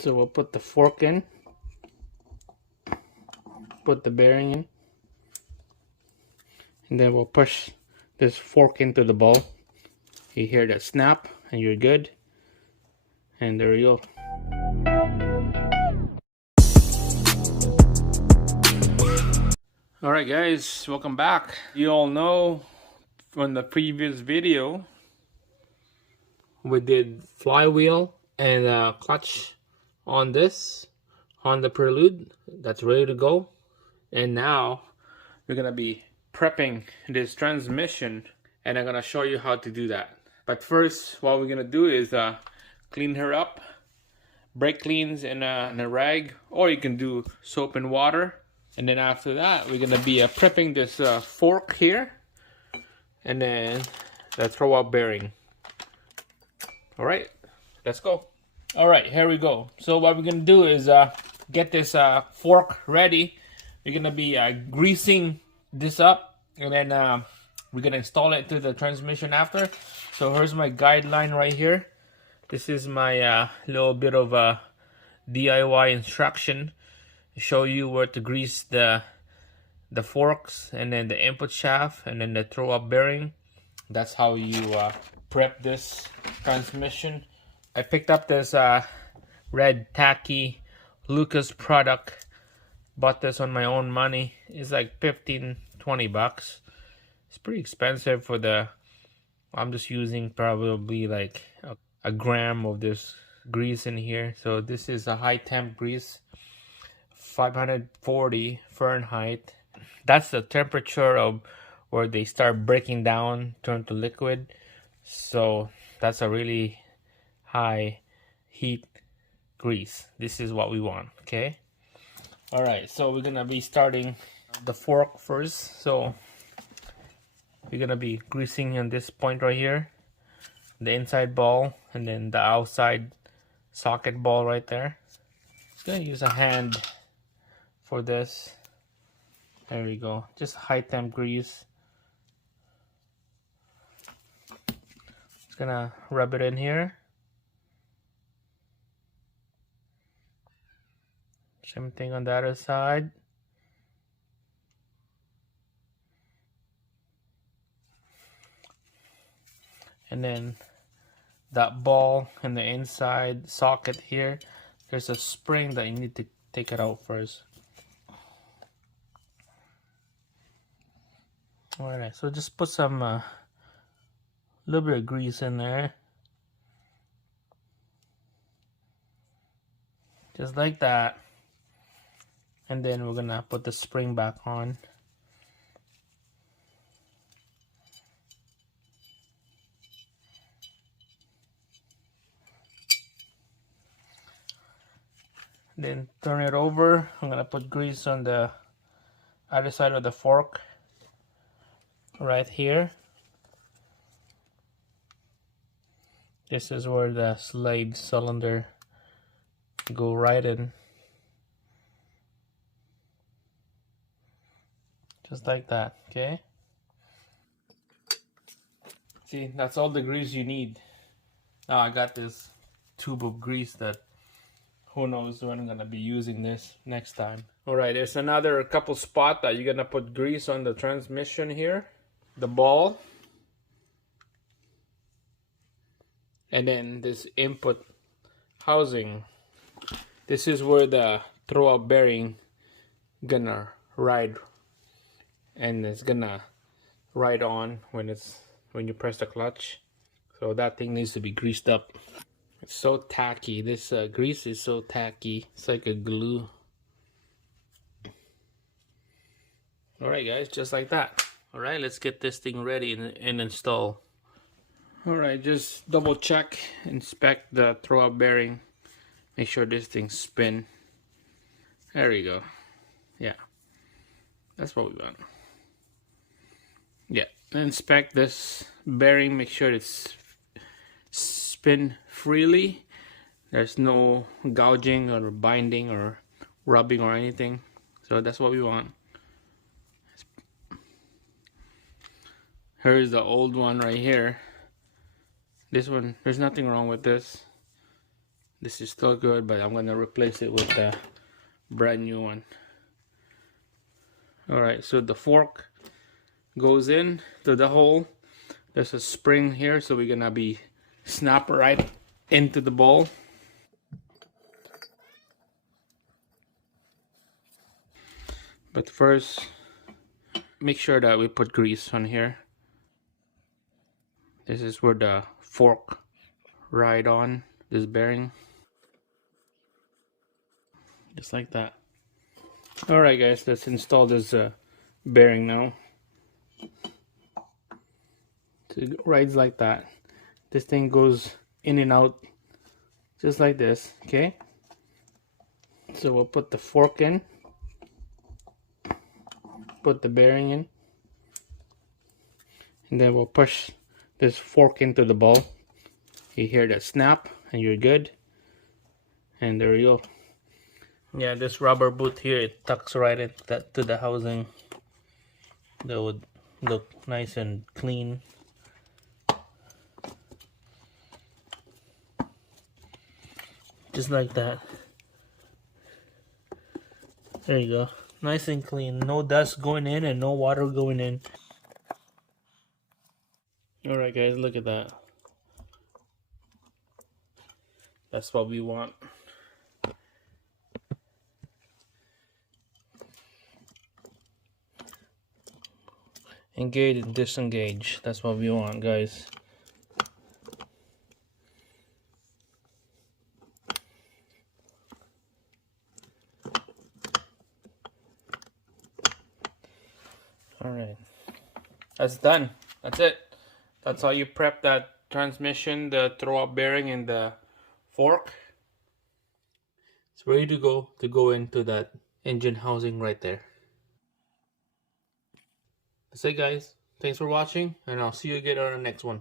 So we'll put the fork in, put the bearing in, and then we'll push this fork into the ball. You hear that snap and you're good. And there you go. Alright guys, welcome back. You all know from the previous video we did flywheel and clutch on this Honda Prelude. That's ready to go. And now we're gonna be prepping this transmission, and I'm gonna show you how to do that. But first, what we're gonna do is clean her up. Brake cleans in a rag, or you can do soap and water. And then after that, we're gonna be prepping this fork here, and then the throw-up bearing. All right, let's go. All right, here we go. So what we're gonna do is get this fork ready. We're gonna be greasing this up, and then we're gonna install it to the transmission after. So here's my guideline right here. This is my little bit of DIY instruction to show you where to grease the forks, and then the input shaft, and then the throw-up bearing. That's how you prep this transmission. I picked up this red tacky Lucas product. Bought this on my own money. It's like 15-20 bucks. It's pretty expensive for the, I'm just using probably like a gram of this grease in here. So this is a high temp grease, 540 Fahrenheit. That's the temperature of where they start breaking down, turn to liquid. So that's a really high heat grease. This is what we want, okay? All right, so we're gonna be starting the fork first. So we're gonna be greasing on this point right here, the inside ball, and then the outside socket ball right there. Just gonna use a hand for this. There we go. Just high temp grease. Just gonna rub it in here. Same thing on the other side. And then that ball and the inside socket here, there's a spring that you need to take it out first. Alright, so just put some little bit of grease in there. Just like that. And then we're gonna put the spring back on. Then turn it over. I'm gonna put grease on the other side of the fork right here. This is where the slide cylinder go right in. Just like that, okay? See, that's all the grease you need. Now I got this tube of grease that who knows when I'm gonna be using this next time. Alright, there's another couple spot that you're gonna put grease on the transmission here. The ball. And then this input housing. This is where the throw-up bearing gonna ride, and it's gonna ride on when you press the clutch. So that thing needs to be greased up. It's so tacky. This grease is so tacky. It's like a glue. Alright guys, just like that. Alright, let's get this thing ready and install. Alright, just double check, inspect the throw-up bearing. Make sure this thing spin. There you go. Yeah, that's what we want. Yeah, inspect this bearing. Make sure it's spin freely. There's no gouging or binding or rubbing or anything. So that's what we want. Here's the old one right here. This one, there's nothing wrong with this. This is still good, but I'm gonna replace it with a brand new one. Alright, so the fork goes in to the hole. There's a spring here, so we're gonna be snap right into the bowl. But first, make sure that we put grease on here. This is where the fork ride on this bearing. Just like that. Alright guys, let's install this bearing now. So it rides like that. This thing goes in and out just like this, okay? So we'll put the fork in, put the bearing in, and then we'll push this fork into the ball. You hear that snap and you're good. And there you go. Yeah, this rubber boot here, it tucks right into that, to the housing. That would look nice and clean. Just like that. There you go. Nice and clean. No dust going in and no water going in. Alright guys, look at that. That's what we want. Engage and disengage. That's what we want, guys. Alright. That's done. That's it. That's how you prep that transmission, the throw-up bearing, and the fork. It's ready to go into that engine housing right there. That's it guys. Thanks for watching, and I'll see you again on the next one.